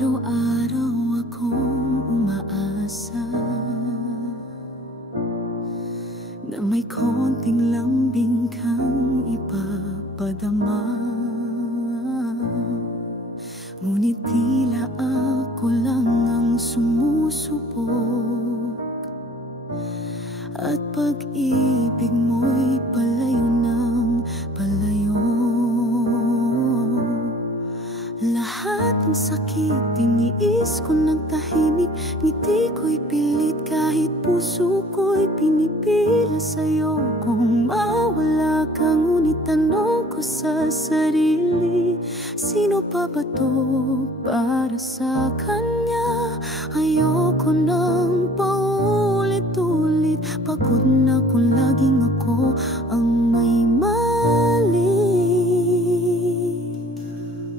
Araw-araw akong umaasa na may konting lambing kang ipapadama. Ngunit tila ako lang ang sumusubok, at pag-ibig mo'y palayo ng palayo. Lahat ng sakit tiniis ko ng tahimik, ngiti ko'y pilit kahit puso ko'y pinipila sa'yo. Kung mawala ka, ngunit tanong ko sa sarili, sino pa ba to para sa kanya? Ayoko nang paulit-ulit, pagod na kung laging ako ang may mali.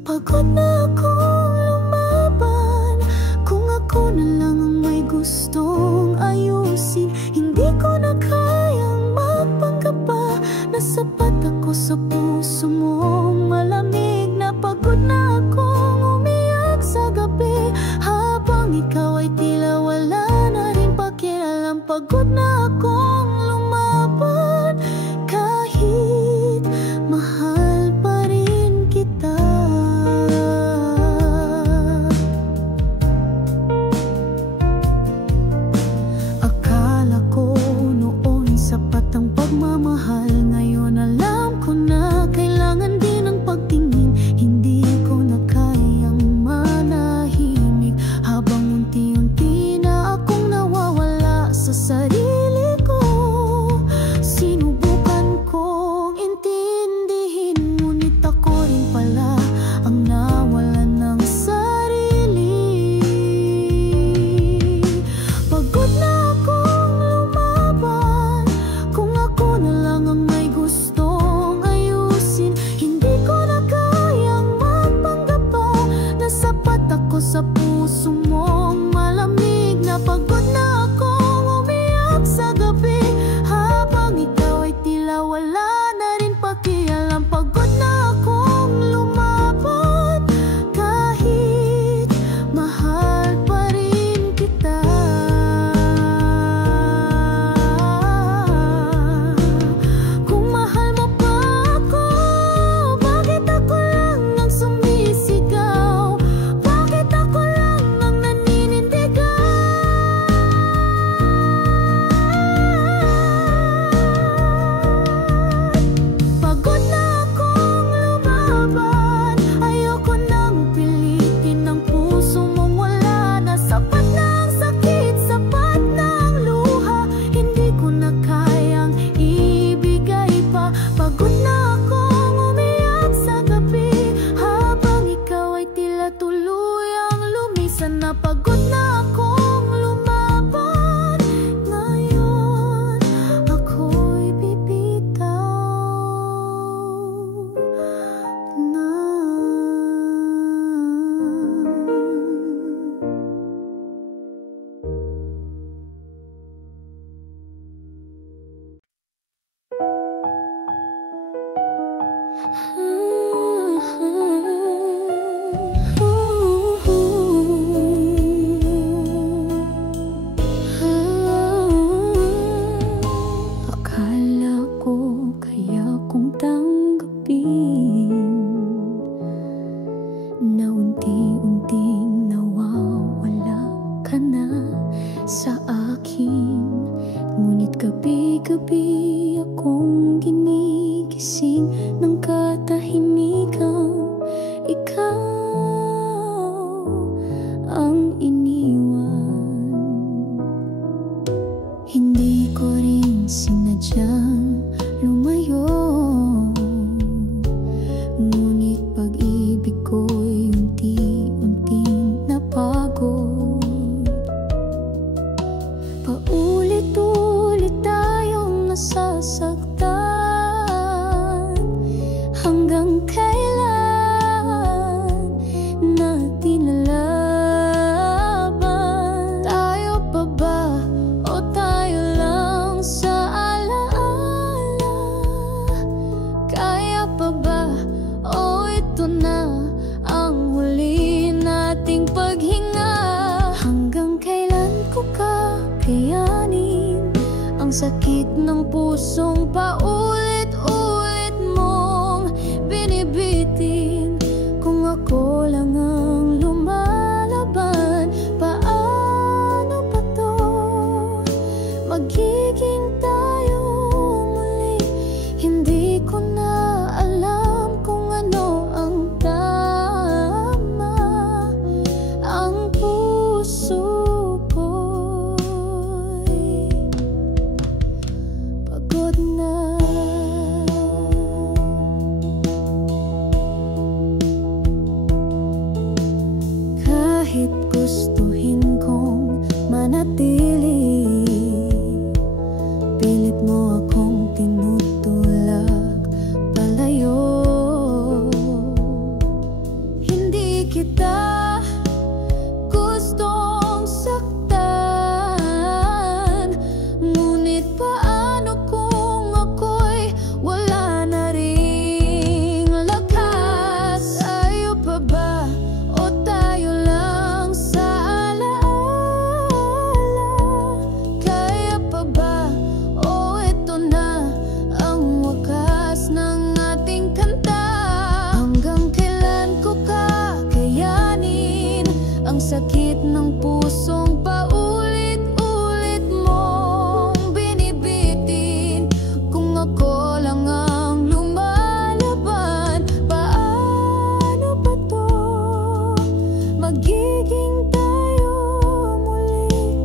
Pagod na akong lumaban, kung ako na lang ang may gustong ayusin. Hindi ko na kayang magpanggap pa na sapat ako sa puso mo. Malamig na pagod na akong umiyak sa gabi, habang ikaw ay tila wala na rin pakialam. Pagod na akong lumaban, kahit mahal pa rin kita. Akala ko noon sapat ang pagmamahal, ngayon alam ko na kailangan din ng pagtingin. Hindi ko na kayang manahimik, habang unti-unti na akong nawawala sa sarili ko. Sinubukan kong intindihin, ngunit ako rin pala ang nawalan ng sarili. Pagod na akong lumaban, kung ako na lang ang may gustong ayusin. Hindi ko na kayang magpanggap pa na sapat ako sa puso mo. Malamig na pagod na akong umiyak sa gabi, habang ikaw ay tila wala na rin pakialam. Pagod na akong lumaban, kahit mahal pa rin kita. Kung mahal mo pa ako, bakit ako lang ang sumisigaw? Bakit ako lang ang naninindigan? Pagod na akong lumaban, ayoko nang pilitin ang puso mong wala na. Sapat na ang sakit, sapat na ang luha, hindi ko na kayang ibigay pa. Pagod na akong umiyak sa gabi, habang ikaw ay tila tuluyang lumisan na. Pagod na akong lumaban, ngayon ako'y bibitaw na. sakit ng pusong paulit-ulit mong binibitin. Kung ako lang ang lumalaban, paano pa to magiging tayo muli? Hindi ko na alam kung ano ang tama. Ang puso ko'y pagod na. Kahit gustuhin kong manatili, pilit mo akong tinutulak palayo. Hindi kita gustong saktan, ngunit paano kung ako'y wala na ring lakas? Tayo pa ba o tayo lang sa alaala? Kaya pa ba o ito na ang wakas ng ating kanta? Hanggang kailan ko kakayanin ang sakit ng pusong paulit-ulit mong binibitin? Kung ako lang ang lumalaban, paano pa to magiging tayo muli?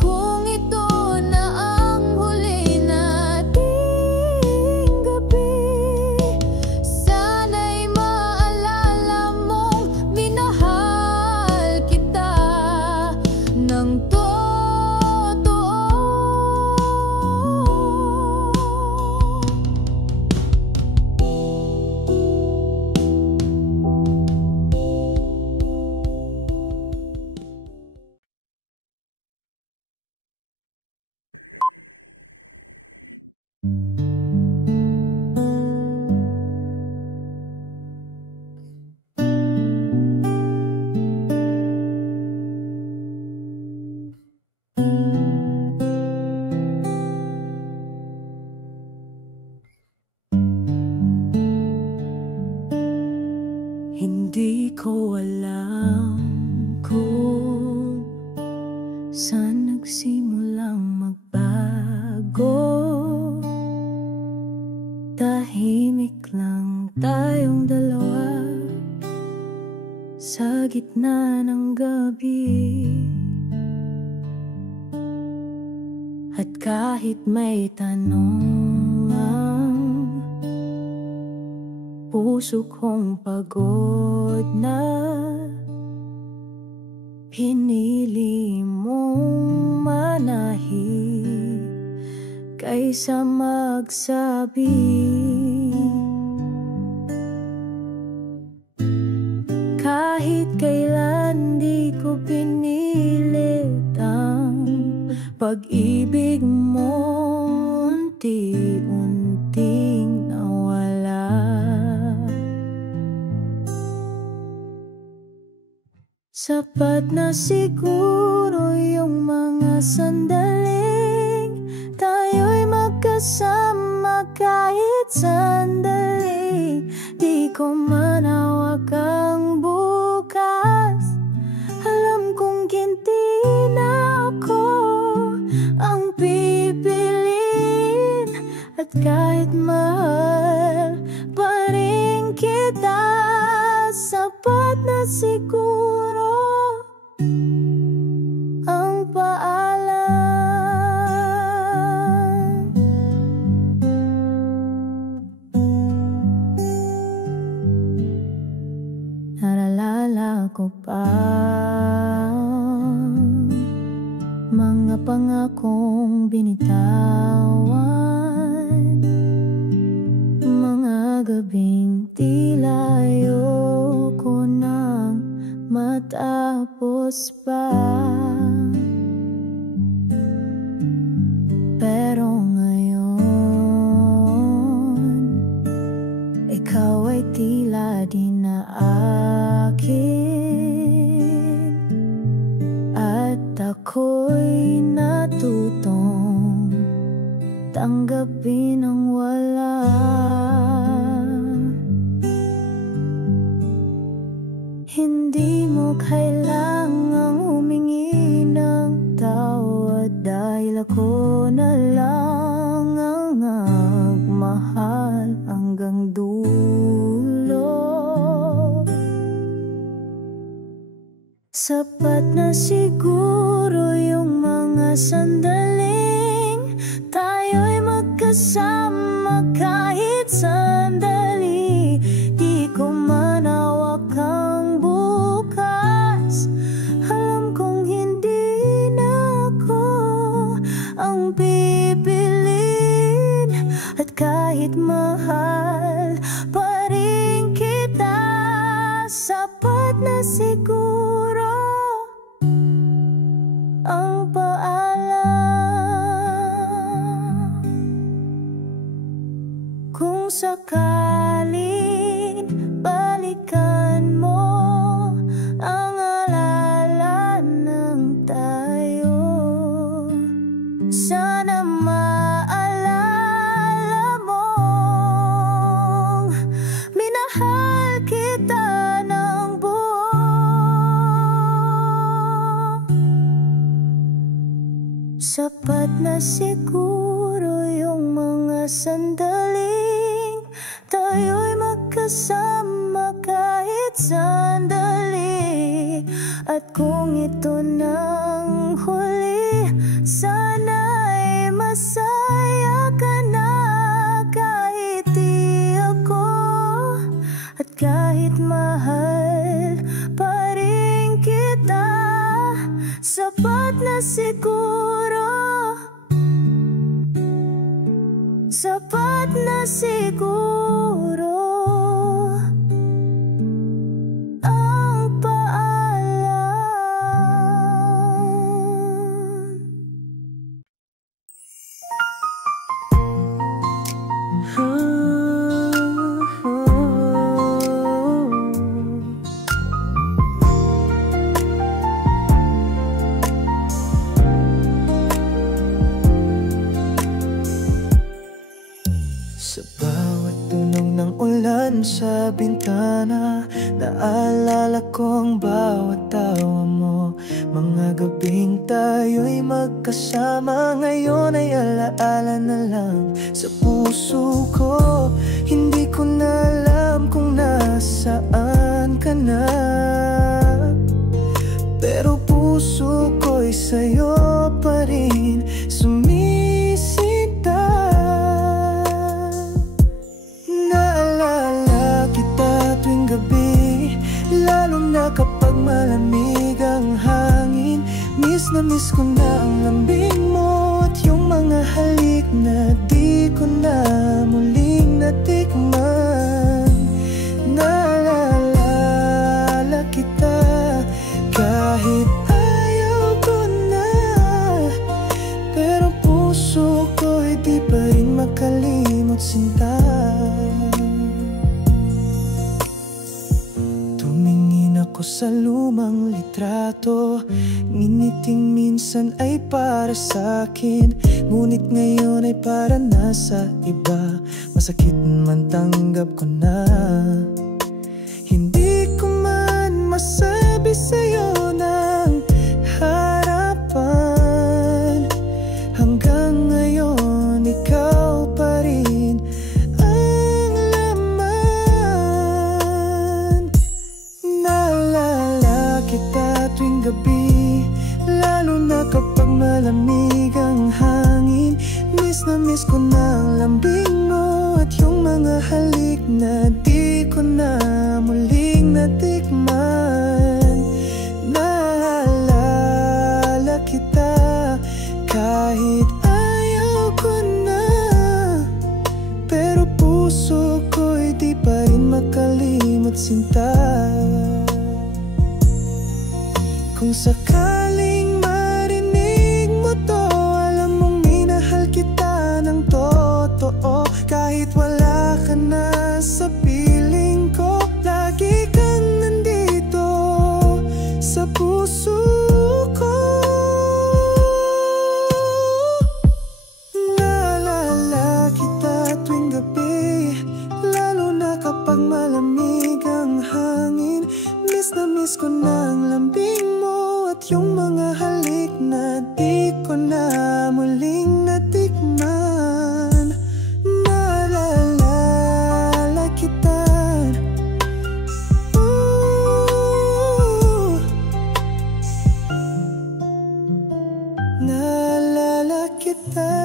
Kung ito na ang huli nating gabi, sana'y maalala mong minahal kita ng totoo. Hindi ko alam kung saan nagsimulang magbago. Tahimik lang tayong dalawa sa gitna ng gabi. At kahit may tanong ang puso kong pagod na, pinili mong manahin kaysa magsabi. Kahit kailan di ko pinilit ang pag-ibig mo, unti-unting nawala. Sapat na siguro yung mga sandaling tayo'y magkasama kahit sandali. Di ko manawag ang bukas, alam kong ginti na ako ang pipiliin. At kahit mahal pa rin kita, sapat na siguro ang paalam. Naalala ko pa mga pangakong binitawan, mga gabing tila ayoko nang matapos pa. Pero ngayon, ikaw ay tila di na akin, at ako'y natutong ako na lang ang magmahal hanggang dulo. Sapat na siguro yung mga sandaling tayo'y magkasama kahit sandali. Di ko manawak ang bukas, alam kong hindi na ako ang pipiliin. At kahit mahal pa rin kita, sapat na siguro ang paalam. Kung sakaling balikan mo ang alala ng tayo, sana maalala mong minahal kita ng buo. Sapat na siguro yung mga sandaling tayo'y magkasama kahit sandali. At kung ito nang huli, sana'y masaya ka na kahit di ako. At kahit mahal pa rin kita, sapat na siguro, sapat na siguro ang paalam. Sa bawat tunog ng ulan sa bintana, naalala ko ang bawat tawa mo. Mga gabing tayo'y magkasama, ngayon ay alaala na lang sa puso ko. Hindi ko na alam kung nasaan ka na, pero puso ko'y sa'yo pa rin sumisinta. Naalala kita tuwing gabi, lalo na kapag malamig ang hangin. Miss na miss ko na ang lambing mo at yung mga halik na di ko na muling natikman. Naalala kita kahit ayaw ko na, pero puso ko'y di pa rin makalimot sinta. Tumingin ako sa lumang litrato, nginiting minsan ay para sa'kin, ngunit ngayon ay para nasa iba. Masakit man tanggap ko na, hindi ko man masabi sa'yo ng harapan. Hanggang ngayon ikaw pa rin ang laman. Naalala kita tuwing gabi, lalo na kapag malamig ang hangin. Miss na miss ko na ang lambing mo at yung mga halik na di ko na muling natikman. Naalala kita kahit ayaw ko na, pero puso ko'y di pa rin makalimot sinta. Kung sakaling marinig mo to, alam mong minahal kita ng totoo. Kahit wala ka na sa piling ko, lagi kang nandito sa puso ko. Naalala kita tuwing gabi, lalo na kapag malamig ang hangin. Miss na miss ko na ang lambing mo at yung mga halik na di ko na muli naalala kita.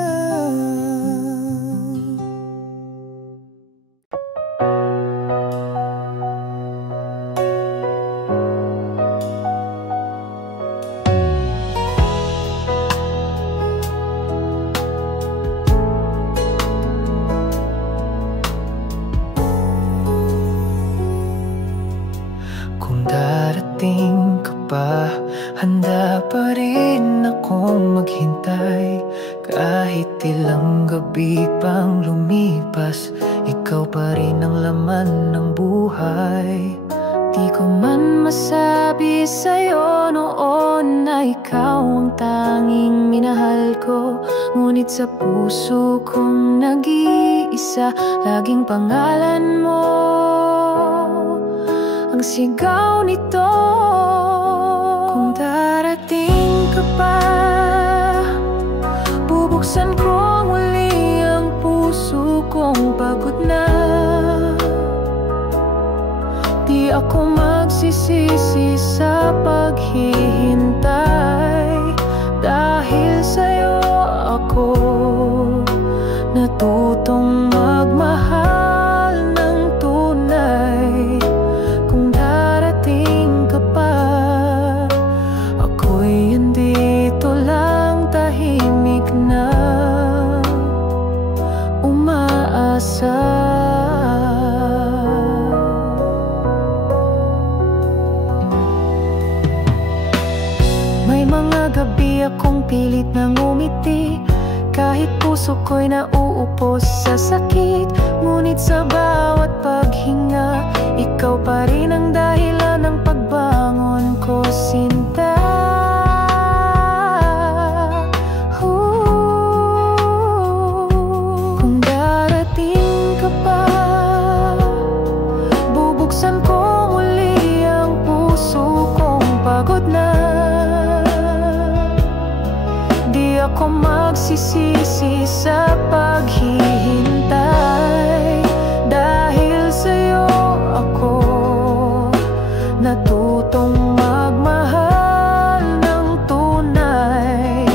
Kung darating ka pa, handa pa rin akong maghintay. Kahit ilang gabi pang lumipas, ikaw pa rin ang laman ng buhay. Di ko man masabi sa'yo noon na ikaw ang tanging minahal ko, ngunit sa puso kong nag-iisa, laging pangalan mo ang sigaw nito. Kung darating ka pa, bubuksan ko muli ang puso kong pagod na. Di ako magsisisi sa paghihintay, dahil sa'yo ako natutong magmahal ng tunay. Kung darating ka pa, ako'y andito lang, tahimik na umaasa. May mga gabi akong pilit na ngumiti, kahit puso ko'y nauupos sa sakit. Ngunit sa bawat paghinga, ikaw pa rin ang dahilan ng pagbangon ko, sinta. Kung darating ka pa, bubuksan ko muli ang puso kong pagod na. Di ako magsisisi sa paghihintay, dahil sa'yo ako natutong magmahal ng tunay.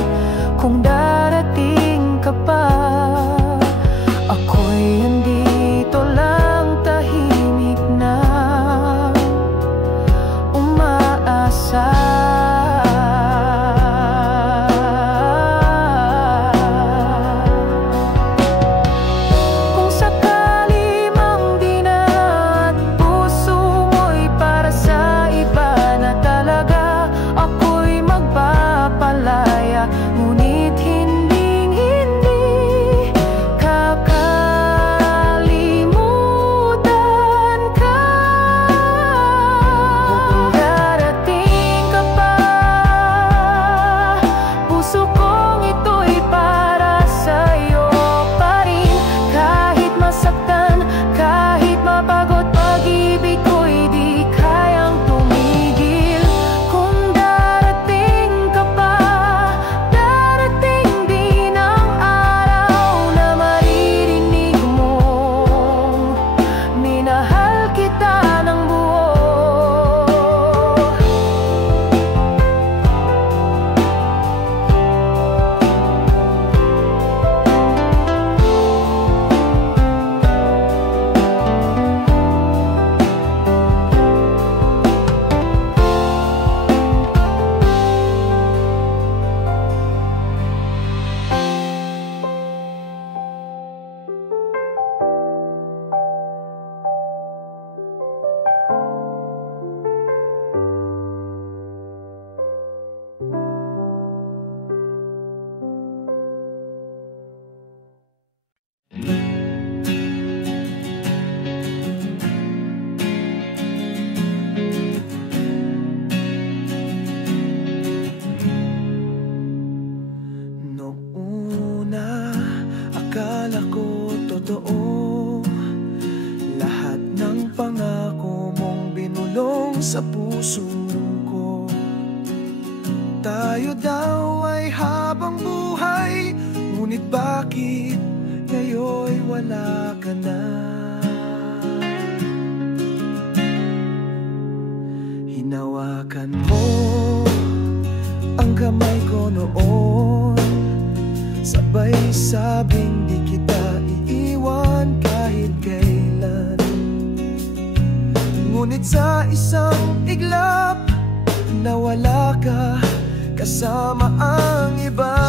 Kung darating ka pa, ako'y andito lang, tahimik na umaasa. Ngunit hinding-hindi kakalimutan ka. Kung darating ka pa, puso kong ito'y para sa'yo pa rin. Kahit masaktan, kahit mapagod, pag-ibig ko'y di kayang tumigil. Kung darating ka pa, darating din ang araw na maririnig mong minahal kita ng buo. Akala ko totoo lahat ng pangako mong binulong sa puso ko. Tayo daw ay habang buhay, ngunit bakit ngayon'y wala ka na? Hinawakan mo ang kamay ko noon, kasama ang iba.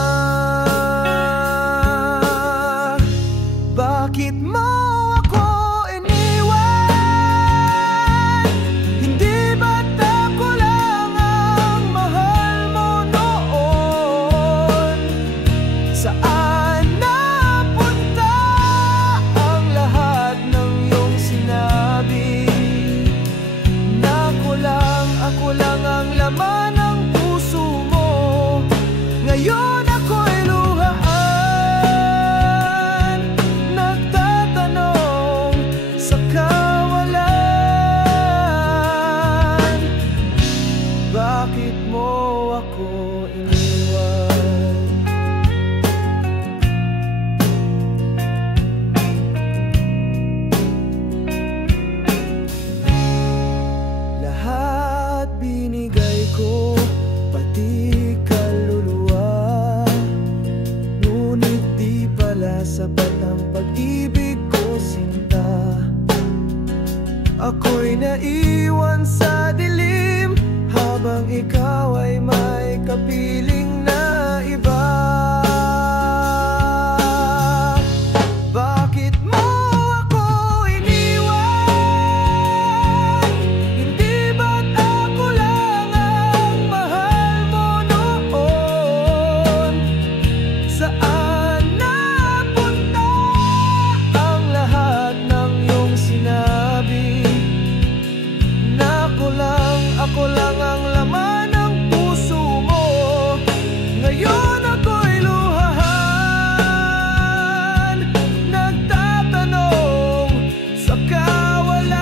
Bakit mo ako iniwan? Hindi ba't ako lang ang mahal mo noon? Saan napunta ang lahat ng iyong sinabi? Na ako lang ang laman ng puso mo. Ngayon ako'y luhaan, nagtatanong sa kawalan. Bakit mo ako iniwan? Lahat binigay ko, pati kaluluwa, ngunit di pala sapat ang pag-ibig ko, sinta. Ako'y naiwan sa dilim habang ikaw ay may kapiling na iba. Bakit mo ako iniwan? Hindi ba't ako lang ang mahal mo noon? Saan napunta ang lahat ng iyong sinabi? Na ako lang ang laman ng puso mo. Ngayon ako'y luhaan, nagtatanong sa kawalan.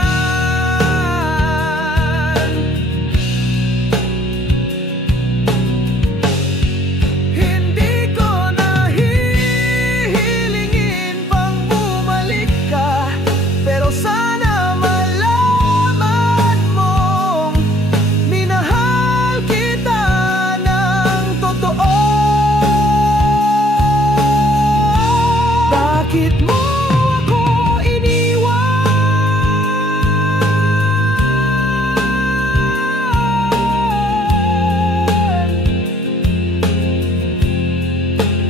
Hindi ko na hihilingin pang bumalik ka, pero sana malaman mong minahal kita ng totoo. Bakit mo ako iniwan?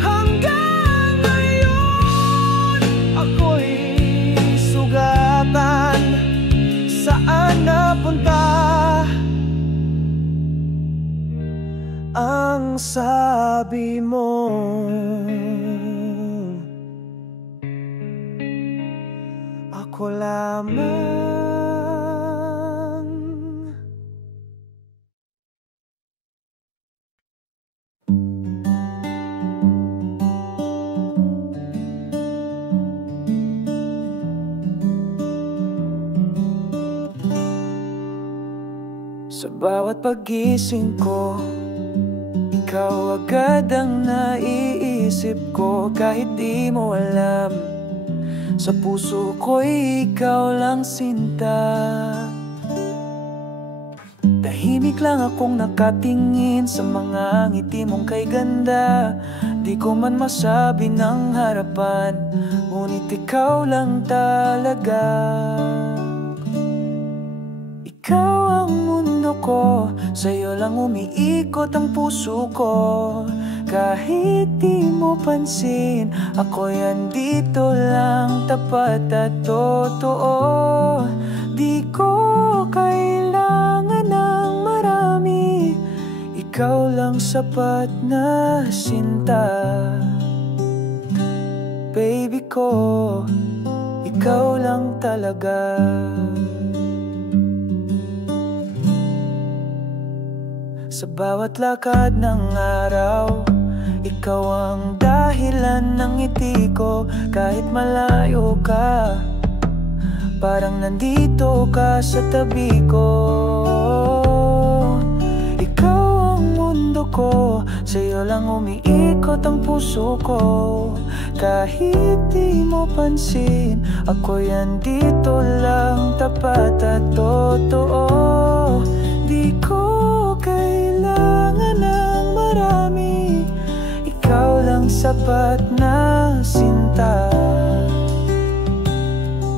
Hanggang ngayon ako'y sugatan. Saan napunta ang sabi mo? Ako lamang. Sa bawat paggising ko, ikaw agad ang naiisip ko. Kahit di mo alam, sa puso ko'y ikaw lang, sinta. Tahimik lang akong nakatingin sa mga ngiti mong kay ganda. Di ko man masabi ng harapan, ngunit ikaw lang talaga. Ikaw ang mundo ko, sa'yo lang umiikot ang puso ko. Kahit di mo pansin, ako'y andito lang, tapat at totoo. Di ko kailangan ng marami, ikaw lang sapat na sinta. Baby ko, ikaw lang talaga. Sa bawat lakad ng araw, ikaw ang dahilan ng ngiti ko. Kahit malayo ka, parang nandito ka sa tabi ko. Ikaw ang mundo ko, sa'yo lang umiikot ang puso ko. Kahit di mo pansin, ako'y andito lang, tapat at totoo. Di ko kailangan ng marami, ikaw lang sapat na sinta.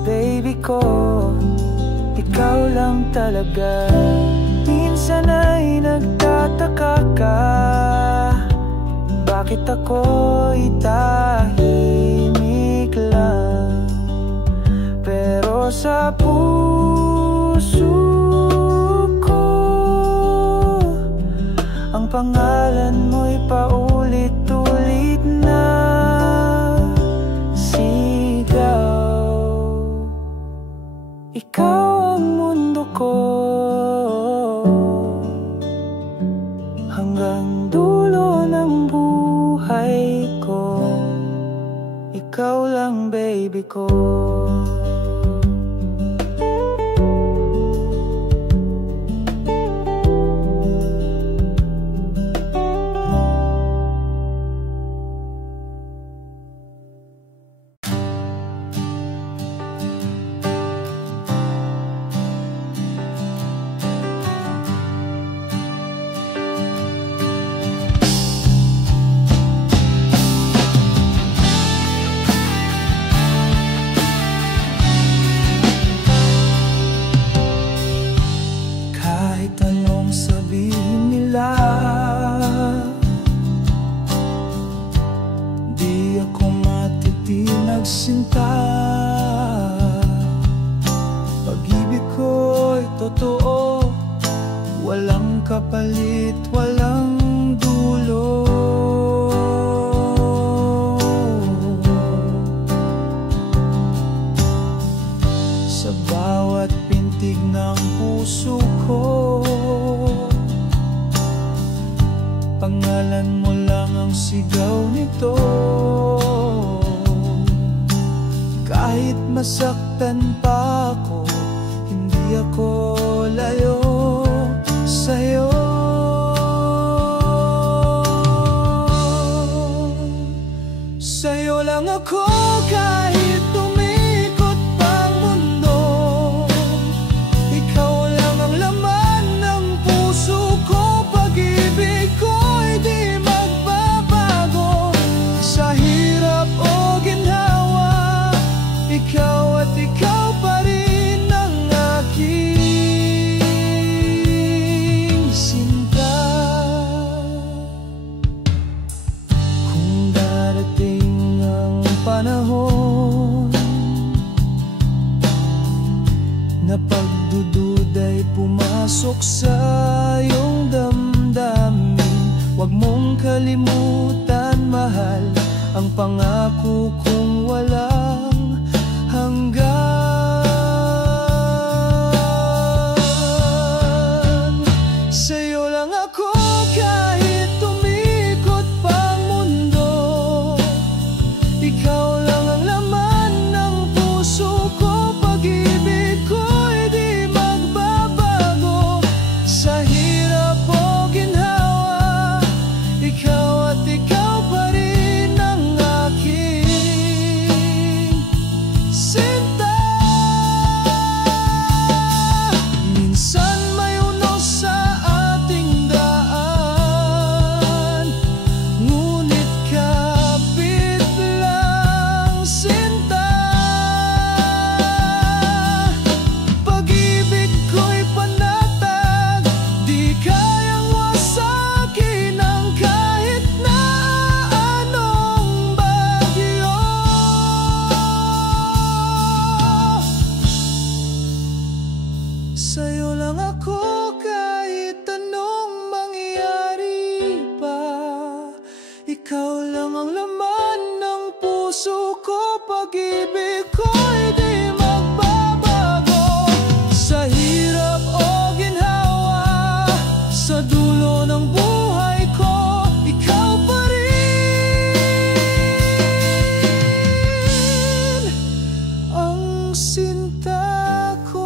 Baby ko, ikaw lang talaga. Minsan ay nagtataka ka ako'y tahimik lang, pero sa puso ko ang pangalan mo'y paulit-ulit na sigaw. Ikaw ang mundo ko, hanggang dulo ng buhay ko. Ikaw lang, baby ko. Sinta, pag-ibig ko'y totoo, walang kapalit, walang dulo. Sa bawat pintig ng puso ko, pangalan mo lang ang sigaw nito. Kahit masaktan pa ako, hindi ako layo sa'yo. Sa'yo lang ako kahit umikot pang mundo. Ikaw lang ang laman ng puso ko. Pag-ibig ko'y di magbabago. Sa hirap o ginhawa, ikaw at ikaw pa rin ang aking sinta. Kung darating ang panahon na pagdududa'y pumasok sa iyong damdamin, huwag mong kalimutan, mahal, ang pangako kong walang hanggan. Sa'yo lang ako kahit umikot pang mundo. Ikaw lang ang laman ng puso ko. Pag-ibig ko'y di magbabago. Sa hirap o ginhawa, ikaw at ikaw pa rin ang aking sinta. Minsan may unos sa ating daan, ngunit kapit lang sinta. Pag-ibig ko'y panatag, di kayang wasakin ang kahit na anong bagyo. Sa'yo lang ako kahit anong mangyari pa. Ikaw lang ang laman ng puso ko. Pag-ibig ko'y di magbabago. Sa hirap o ginhawa, sa dulo ng buhay ko, ikaw pa rin ang sinta ko.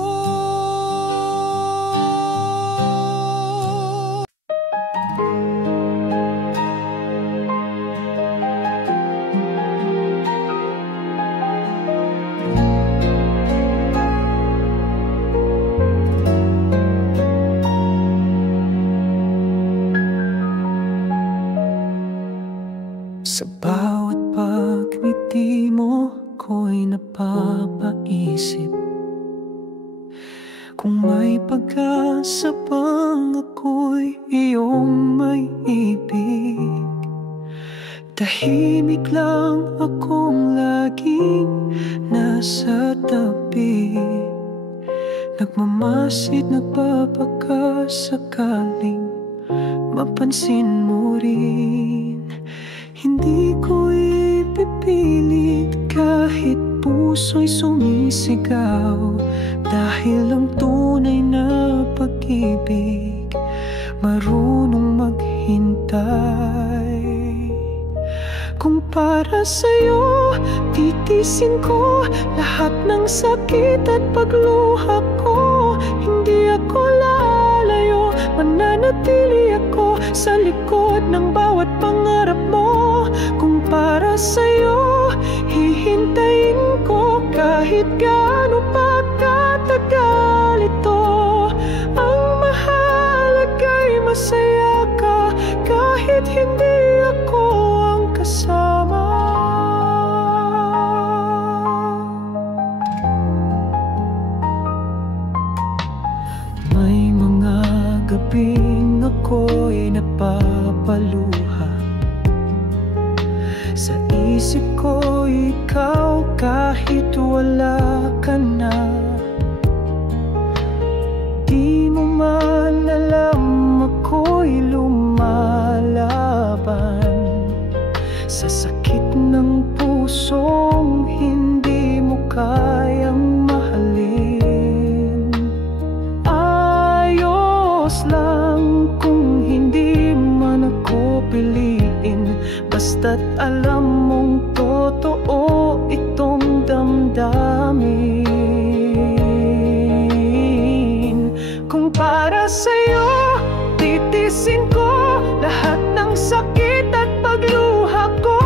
Sa bawat pagngiti mo ko'y napapaisip kung may pag-asa pang ako'y iyong may ibig. Tahimik lang akong laging nasa tabi, nagmamasid, nagpapakasakaling mapansin mo rin. Hindi ko ipipilit kahit puso'y sumisigaw, dahil ang tunay na pag-ibig marunong maghintay. Kung para sa'yo, titisin ko lahat ng sakit at pagluha ko. Hindi ako lalayo, mananatili ako sa likod ng bawat pangarap mo. Kung para sa'yo, hihintayin ko kahit gaano pa katagal ito. Ang mahalaga'y masaya ka kahit hindi ako ang kasama. May mga gabing ako'y napapaluha, sa isip ko ikaw kahit wala ka na. Di mo man alam ako'y lumalaban sa sakit ng pusong hindi mo kayang mahalin. Ayos lang kung hindi man ako piliin, basta't alam mong totoo itong damdamin. Kung para sa'yo, titisin ko lahat ng sakit at pagluha ko.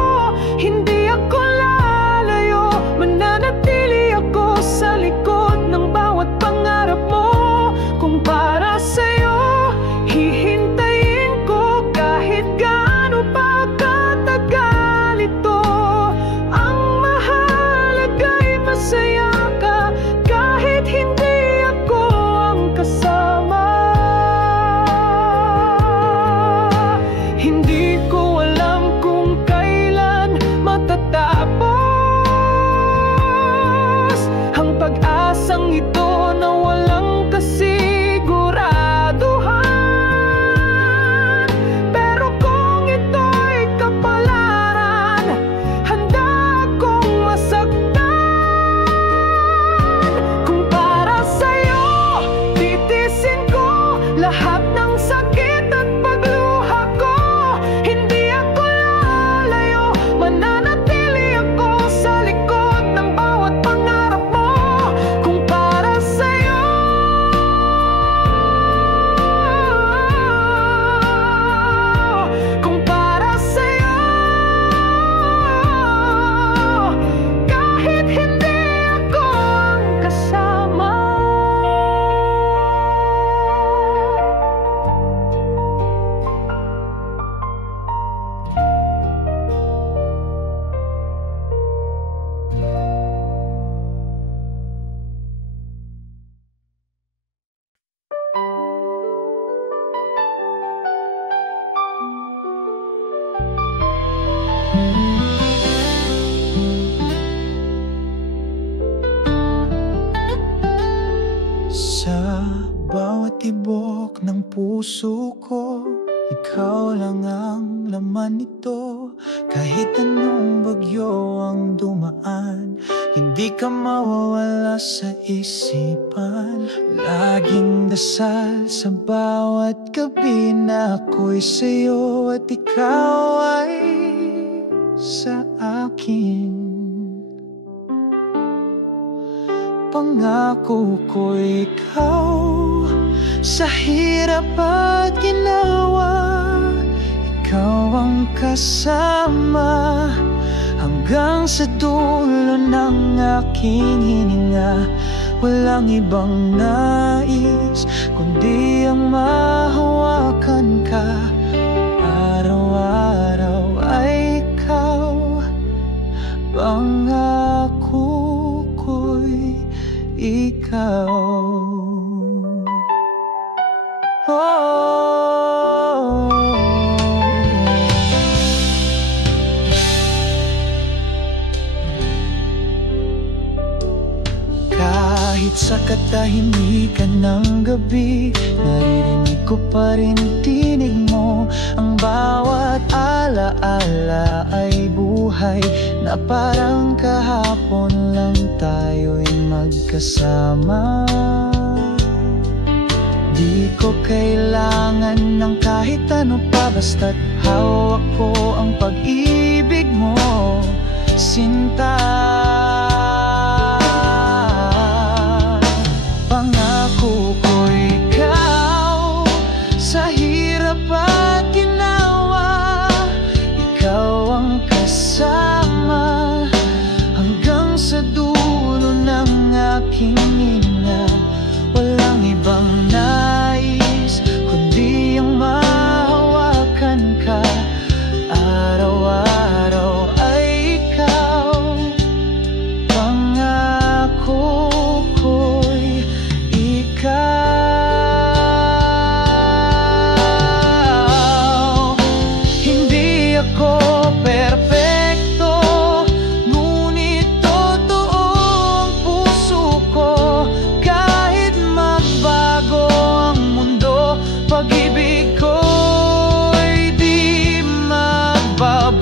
Hindi ako lalayo, mananatili ako sa likod ng bawat pangarap mo. Kung para sa'yo, hihintayin ko kahit gaano pa katagal ito. Ang mahalaga'y masaya ka kahit hindi ako ang kasama. Hindi ko alam kung kailan matatapos ang pag-asang ito na walang kasiguraduhan. Pero kung ito'y kapalaran, handa akong masaktan. Kung para sa'yo, titisin ko lahat ng sakit at pagluha ko. Hindi ako lalayo, mananatili ako sa likod ng bawat pangarap mo. Kung para sa'yo, kung para sa'yo, kahit hindi ako ang kasama. Sa bawat tibok ng puso ko, ikaw lang ang laman nito. Kahit anong bagyo ang dumaan, hindi ka mawawala sa isipan. Laging dasal sa bawat gabi na ako'y sa'yo at ikaw ay sa akin. Pangako ko ikaw sa hirap at ginawa, ikaw ang kasama hanggang sa dulo ng aking hininga. Walang ibang nais kundi ang mahawakan ka. Araw-araw ay ikaw, pangako ko'y ikaw. Kahit sa katahimikan ng gabi, naririnig ko pa rin tinig mo. Ang bawat alaala ay buhay, na parang kahapon lang tayo'y magkasama. Di ko kailangan ng kahit ano pa, basta't hawak ko ang pag-ibig mo, sinta. Pangako ko ikaw, sa hirap at ginawa, ikaw ang kasama hanggang sa dulo ng aking hininga. Walang ibang nais kundi ang mahawakan ka. Araw-araw ay ikaw, pangako ko'y ikaw. Hindi ako perpekto, ngunit totoo ang puso ko. Kahit magbago ang mundo, pag-ibig ko'y di magbabago.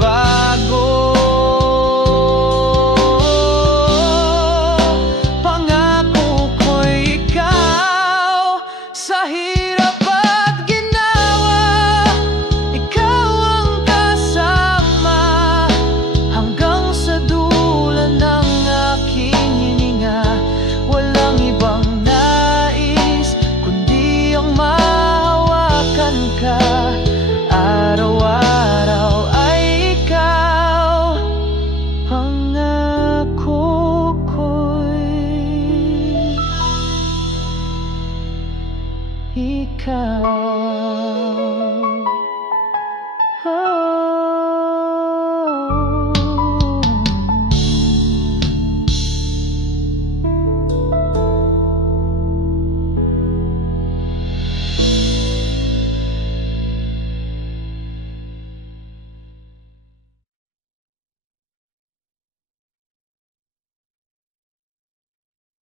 Pangako ko'y ikaw, sa hirap at ginawa, ikaw ang kasama hanggang sa dulo ng aking hininga. Walang ibang nais kundi ang mahawakan ka. Araw-araw ay ikaw, pangako ko'y ikaw.